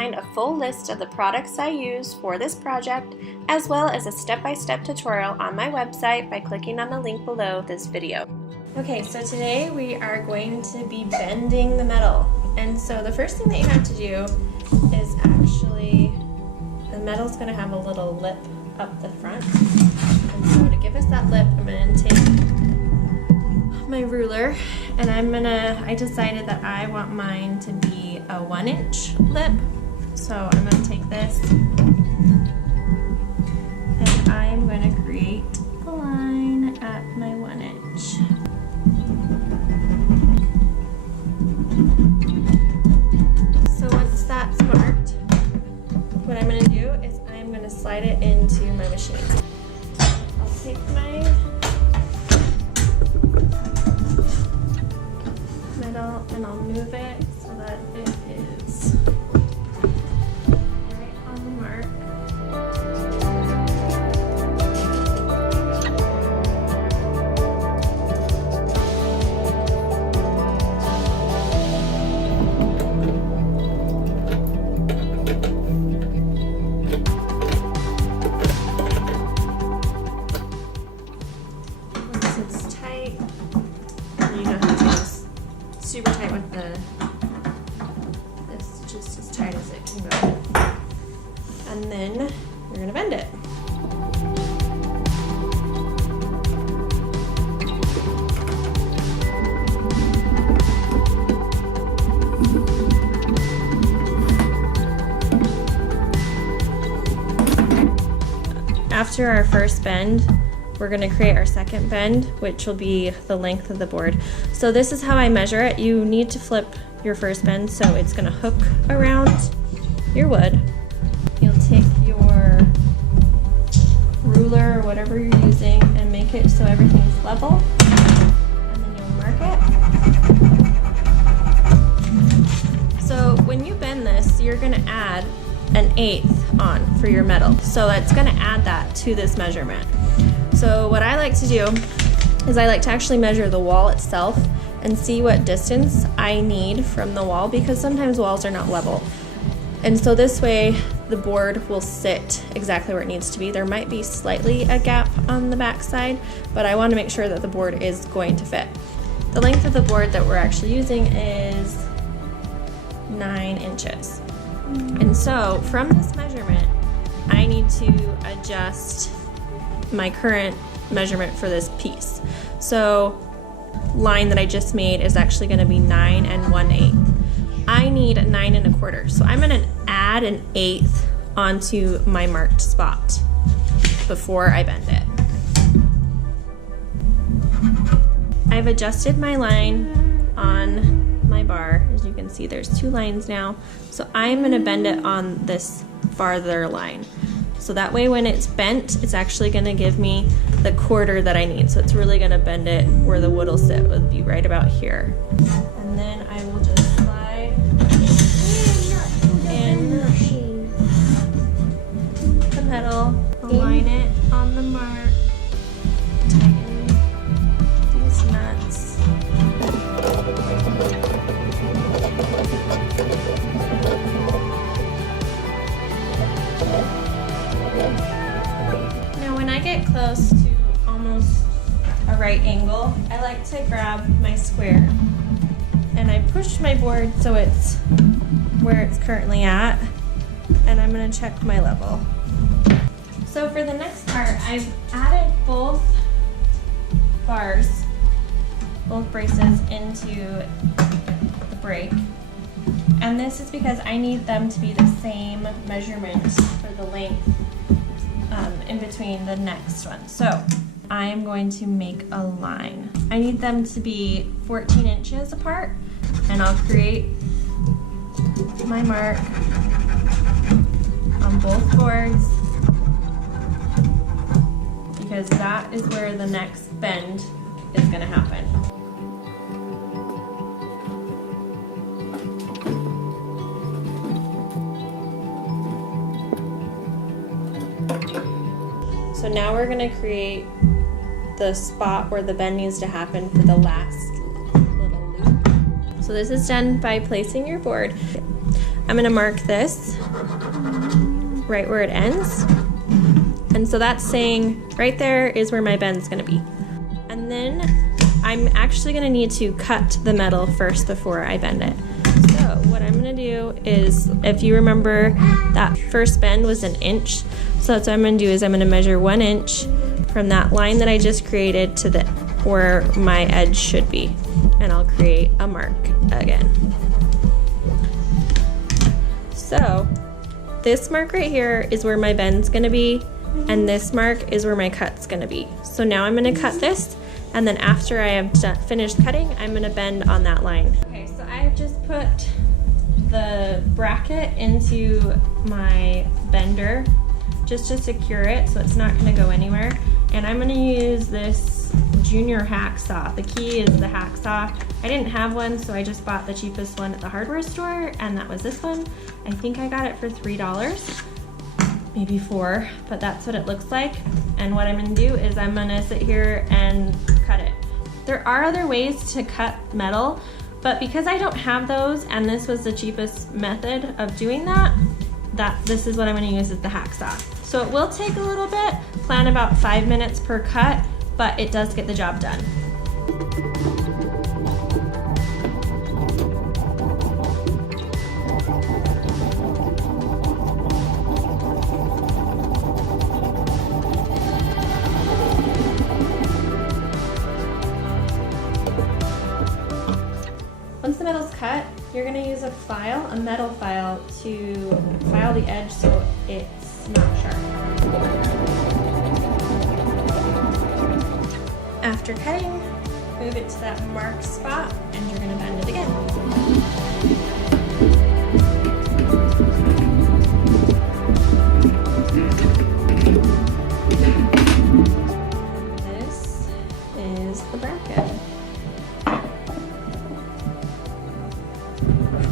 find a full list of the products I use for this project, as well as a step-by-step tutorial on my website by clicking on the link below this video. Okay, so today we are going to be bending the metal. And so the first thing that you have to do is actually, the metal's going to have a little lip up the front. And so to give us that lip, I'm going to take my ruler and I decided that I want mine to be a 1-inch lip. So I'm going to take this and I'm going to create a line at my 1 inch. So once that's marked, what I'm going to do is I'm going to slide it into my machine. I'll take my metal and I'll move it so that it is right on the mark. Once it's tight, you don't have to just super tight with this, just as tight as it can go. And then you're going to bend it. After our first bend, we're going to create our second bend, which will be the length of the board. So this is how I measure it. You need to flip your first bend so it's going to hook around your wood. You'll take your ruler or whatever you're using and make it so everything's level, and then you'll mark it. So when you bend this, you're going to add an 1/8 on for your metal. So it's going to add that to this measurement. So what I like to do is I like to actually measure the wall itself and see what distance I need from the wall, because sometimes walls are not level. And so this way the board will sit exactly where it needs to be. There might be slightly a gap on the back side, but I want to make sure that the board is going to fit. The length of the board that we're actually using is 9 inches. And so from this measurement, I need to adjust my current measurement for this piece. So line that I just made is actually going to be 9 1/8. I need 9 1/4. So I'm going to add an 1/8 onto my marked spot before I bend it. I've adjusted my line on my bar. As you can see, there's 2 lines now. So I'm going to bend it on this farther line. So that way when it's bent, it's actually going to give me the 1/4 that I need. So it's really going to bend it where the wood will sit, would be right about here. And then I will just slide in the metal, align it on the mark, tighten these nuts. Now when I get close to almost a right angle, I like to grab my square and I push my board so it's where it's currently at, and I'm going to check my level. So for the next part, I've added both bars, both braces into the brake. And this is because I need them to be the same measurement for the length in between the next one. So I am going to make a line. I need them to be 14 inches apart, and I'll create my mark on both boards, because that is where the next bend is going to happen. So now we're going to create the spot where the bend needs to happen for the last little loop. So this is done by placing your board. I'm gonna mark this right where it ends. And so that's saying right there is where my bend's gonna be. And then I'm actually gonna need to cut the metal first before I bend it. So what I'm gonna do is, if you remember, that first bend was 1 inch. So that's what I'm gonna do is I'm gonna measure 1 inch from that line that I just created to the where my edge should be. And I'll create a mark again. So this mark right here is where my bend's gonna be, and this mark is where my cut's gonna be. So now I'm gonna cut this, and then after I have finished cutting, I'm gonna bend on that line. Okay, so I have just put the bracket into my bender just to secure it so it's not gonna go anywhere. And I'm gonna use this junior hacksaw. The key is the hacksaw. I didn't have one, so I just bought the cheapest one at the hardware store, and that was this one. I think I got it for $3, maybe $4, but that's what it looks like. And what I'm gonna do is I'm gonna sit here and cut it. There are other ways to cut metal, but because I don't have those, and this was the cheapest method of doing that, this is what I'm gonna use, is the hacksaw. So it will take a little bit, plan about 5 minutes per cut, but it does get the job done. Once the metal's cut, you're gonna use a file, a metal file, to file the edge so it's not sharp. After cutting, move it to that marked spot, and you're gonna bend it again. This is the bracket.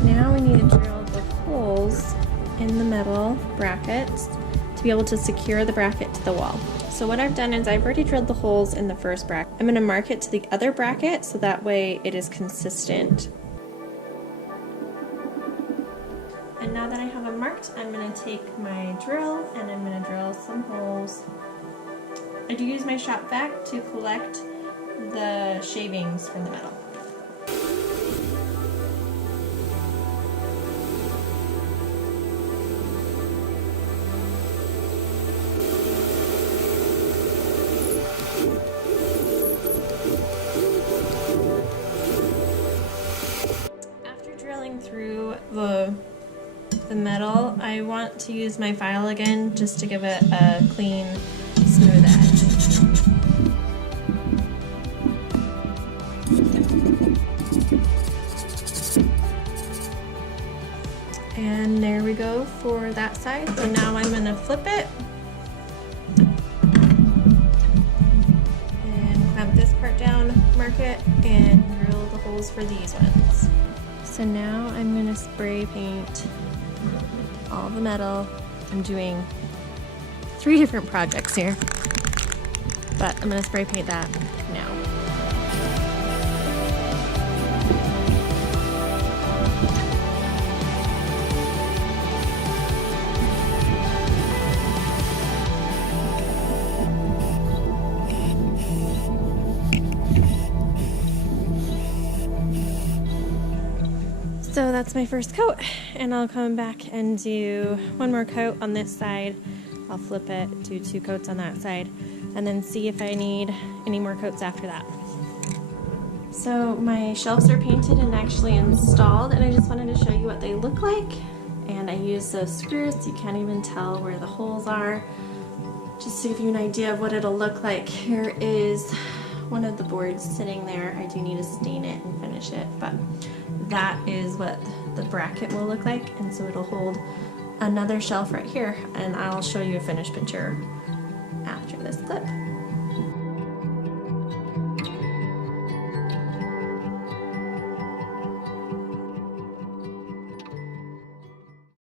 Now we need to drill the holes in the metal brackets to be able to secure the bracket to the wall. So what I've done is I've already drilled the holes in the first bracket. I'm going to mark it to the other bracket so that way it is consistent. And now that I have it marked, I'm going to take my drill and I'm going to drill some holes. I do use my shop vac to collect the shavings from the metal. Through the metal, I want to use my file again just to give it a clean, smooth edge. And there we go for that side. So now I'm going to flip it and clamp this part down, mark it, and drill the holes for these ones. So now I'm going to spray paint all the metal. I'm doing 3 different projects here, but I'm going to spray paint that now. So that's my first coat, and I'll come back and do one more coat on this side. I'll flip it, do 2 coats on that side, and then see if I need any more coats after that. So my shelves are painted and actually installed, and I just wanted to show you what they look like. And I use those screws so you can't even tell where the holes are. Just to give you an idea of what it'll look like. Here is one of the boards sitting there. I do need to stain it and finish it, but that is what the bracket will look like, and so it'll hold another shelf right here, and I'll show you a finished picture after this clip.